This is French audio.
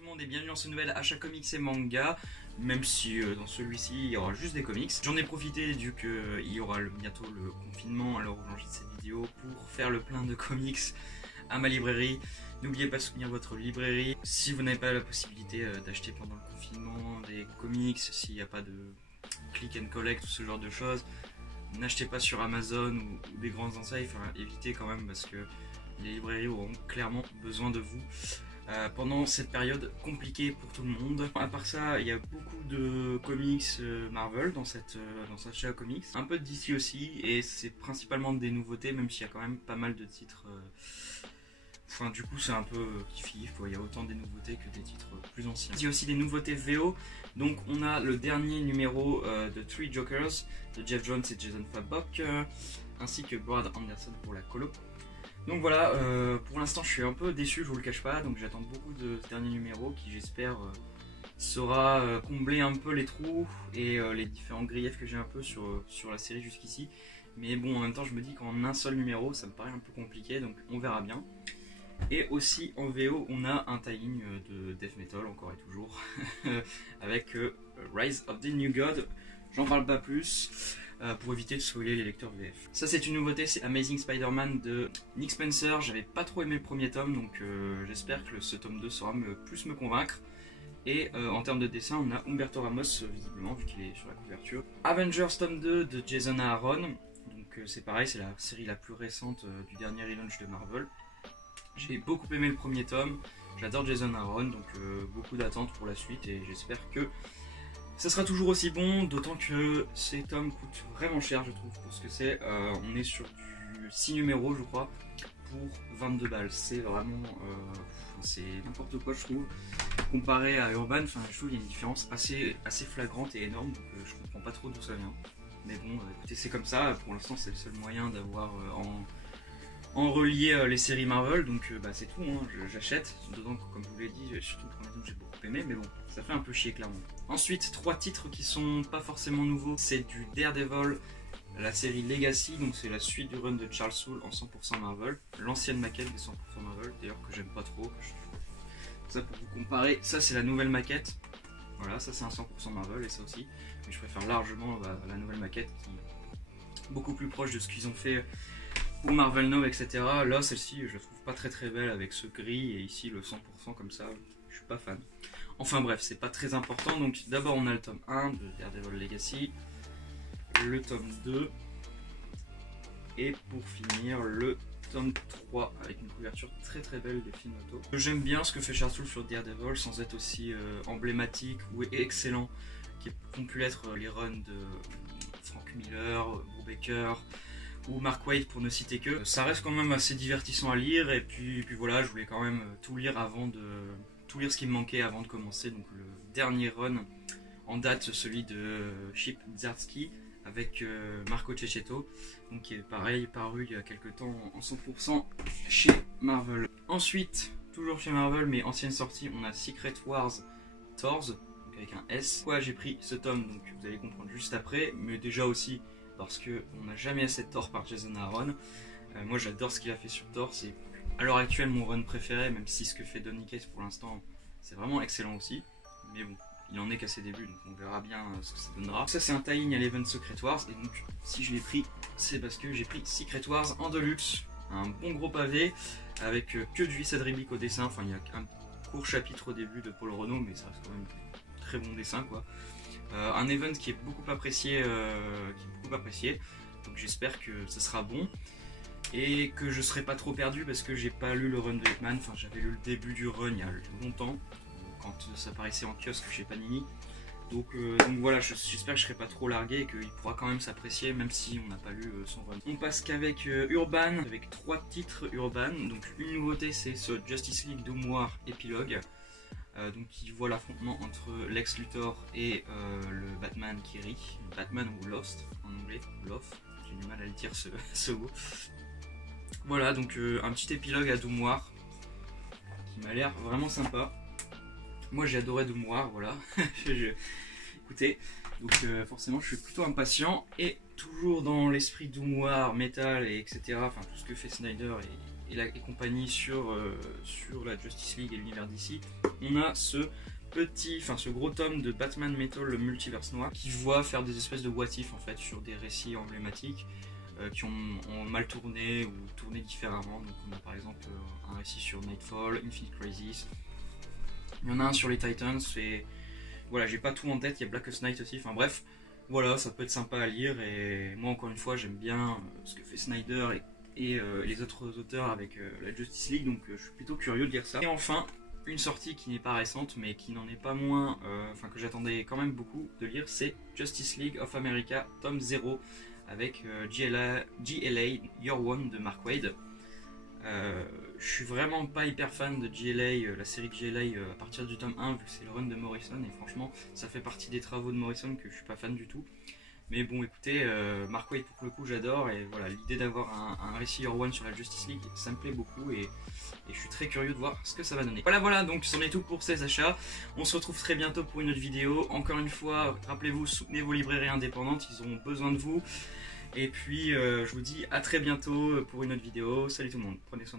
tout le monde et bienvenue dans ce nouvel achat comics et manga. Même si dans celui-ci il y aura juste des comics. J'en ai profité vu qu'il y aura bientôt le confinement à l'heure où j'enregistre cette vidéo pour faire le plein de comics à ma librairie. N'oubliez pas de soutenir votre librairie. Si vous n'avez pas la possibilité d'acheter pendant le confinement des comics, s'il n'y a pas de click and collect ou ce genre de choses, n'achetez pas sur Amazon ou des grandes enseignes, enfin évitez quand même parce que les librairies auront clairement besoin de vous pendant cette période compliquée pour tout le monde. À part ça, il y a beaucoup de comics Marvel dans cette achat comics, un peu de DC aussi, et c'est principalement des nouveautés, même s'il y a quand même pas mal de titres. Enfin, du coup, c'est un peu kiff-kiff, il y a autant des nouveautés que des titres plus anciens. Il y a aussi des nouveautés VO, donc on a le dernier numéro de Three Jokers de Jeff Jones et Jason Fabok, ainsi que Brad Anderson pour la colo. Donc voilà, pour l'instant je suis un peu déçu, je vous le cache pas, donc j'attends beaucoup de ce dernier numéro qui j'espère saura combler un peu les trous et les différents griefs que j'ai un peu sur la série jusqu'ici. Mais bon, en même temps je me dis qu'en un seul numéro ça me paraît un peu compliqué, donc on verra bien. Et aussi en VO on a un tie-in de Death Metal encore et toujours avec Rise of the New God, j'en parle pas plus. Pour éviter de spoiler les lecteurs VF. Ça c'est une nouveauté, c'est Amazing Spider-Man de Nick Spencer. J'avais pas trop aimé le premier tome, donc j'espère que ce tome 2 saura plus me convaincre. Et en termes de dessin, on a Humberto Ramos visiblement vu qu'il est sur la couverture. Avengers tome 2 de Jason Aaron. Donc c'est pareil, c'est la série la plus récente du dernier relaunch de Marvel. J'ai beaucoup aimé le premier tome, j'adore Jason Aaron, donc beaucoup d'attentes pour la suite et j'espère que ça sera toujours aussi bon, d'autant que ces tomes coûtent vraiment cher je trouve pour ce que c'est. On est sur du 6 numéros je crois pour 22 balles. C'est vraiment c'est n'importe quoi je trouve. Comparé à Urban, enfin, je trouve qu'il y a une différence assez flagrante et énorme, donc je comprends pas trop d'où ça vient. Mais bon, écoutez, c'est comme ça, pour l'instant c'est le seul moyen d'avoir en relié les séries Marvel, donc c'est tout, hein, j'achète, d'autant que comme je vous l'ai dit, surtout le premier tome j'ai beaucoup aimé, mais bon, ça fait un peu chier clairement. Ensuite, trois titres qui sont pas forcément nouveaux, c'est du Daredevil, la série Legacy, donc c'est la suite du run de Charles Soule en 100% Marvel, l'ancienne maquette des 100% Marvel, d'ailleurs que j'aime pas trop, ça pour vous comparer, ça c'est la nouvelle maquette, voilà, ça c'est un 100% Marvel et ça aussi, mais je préfère largement la nouvelle maquette qui est beaucoup plus proche de ce qu'ils ont fait pour Marvel Now, etc. Là, celle-ci, je la trouve pas très belle avec ce gris, et ici le 100% comme ça, je suis pas fan. Enfin bref, c'est pas très important. Donc d'abord on a le tome 1 de Daredevil Legacy, le tome 2, et pour finir le tome 3 avec une couverture très belle de film auto. J'aime bien ce que fait Charles Soule sur Daredevil sans être aussi emblématique ou excellent qu'ont pu l'être les runs de Frank Miller, Brubaker ou Mark Waid pour ne citer que. Ça reste quand même assez divertissant à lire et puis voilà, je voulais quand même tout lire ce qui me manquait avant de commencer. Donc le dernier run en date, celui de Chip Zdarsky avec Marco Cecchetto, donc qui est pareil paru il y a quelques temps en 100% chez Marvel. Ensuite, toujours chez Marvel mais ancienne sortie, on a Secret Wars Thors, donc avec un S. Pourquoi j'ai pris ce tome, donc vous allez comprendre juste après, mais déjà aussi parce qu'on n'a jamais assez de Thor par Jason Aaron. Moi j'adore ce qu'il a fait sur Thor, c'est à l'heure actuelle mon run préféré, même si ce que fait Donny Cates pour l'instant c'est vraiment excellent aussi. Mais bon, il en est qu'à ses débuts, donc on verra bien ce que ça donnera. Ça c'est un tie-in à l'event Secret Wars, et donc si je l'ai pris, c'est parce que j'ai pris Secret Wars en deluxe. Un bon gros pavé, avec que du Issa Ribic au dessin, enfin il y a un court chapitre au début de Paul Renaud, mais ça reste quand même très bon dessin quoi. Un event qui est beaucoup apprécié, donc j'espère que ça sera bon et que je serai pas trop perdu parce que j'ai pas lu le run de Hitman. Enfin, j'avais lu le début du run il y a longtemps quand ça apparaissait en kiosque chez Panini, donc voilà, j'espère que je serai pas trop largué et qu'il pourra quand même s'apprécier même si on n'a pas lu son run. On passe qu'avec Urban, avec 3 titres Urban. Donc une nouveauté, c'est ce Justice League Doom War épilogue, donc qui voit l'affrontement entre Lex Luthor et le Batman qui rit, Batman ou Lost en anglais, Lost, j'ai du mal à le dire ce mot. Voilà, donc un petit épilogue à Doom War qui m'a l'air vraiment sympa. Moi j'ai adoré Doom War, voilà. Écoutez, donc forcément je suis plutôt impatient, et toujours dans l'esprit Doom War, Metal et etc. Enfin tout ce que fait Snyder et compagnie sur la Justice League et l'univers DC, on a ce gros tome de Batman Metal, le multiverse noir, qui voit faire des espèces de what if en fait sur des récits emblématiques qui ont mal tourné ou tourné différemment. Donc on a par exemple un récit sur Nightfall, Infinite Crisis, il y en a un sur les Titans, et voilà, j'ai pas tout en tête, il y a Blackest Night aussi, enfin bref, voilà, ça peut être sympa à lire, et moi encore une fois j'aime bien ce que fait Snyder et les autres auteurs avec la Justice League, donc je suis plutôt curieux de lire ça. Et enfin, une sortie qui n'est pas récente mais qui n'en est pas moins, que j'attendais quand même beaucoup de lire, c'est Justice League of America tome 0 avec GLA Year One de Mark Waid. Je suis vraiment pas hyper fan de GLA, la série de GLA à partir du tome 1 vu que c'est le run de Morrison, et franchement ça fait partie des travaux de Morrison que je suis pas fan du tout. Mais bon, écoutez, Mark Waid pour le coup j'adore, et voilà, l'idée d'avoir un récit Year One sur la Justice League, ça me plaît beaucoup, et je suis très curieux de voir ce que ça va donner. Voilà, donc c'en est tout pour ces achats. On se retrouve très bientôt pour une autre vidéo. Encore une fois, rappelez-vous, soutenez vos librairies indépendantes, ils ont besoin de vous. Et puis je vous dis à très bientôt pour une autre vidéo. Salut tout le monde, prenez soin de vous.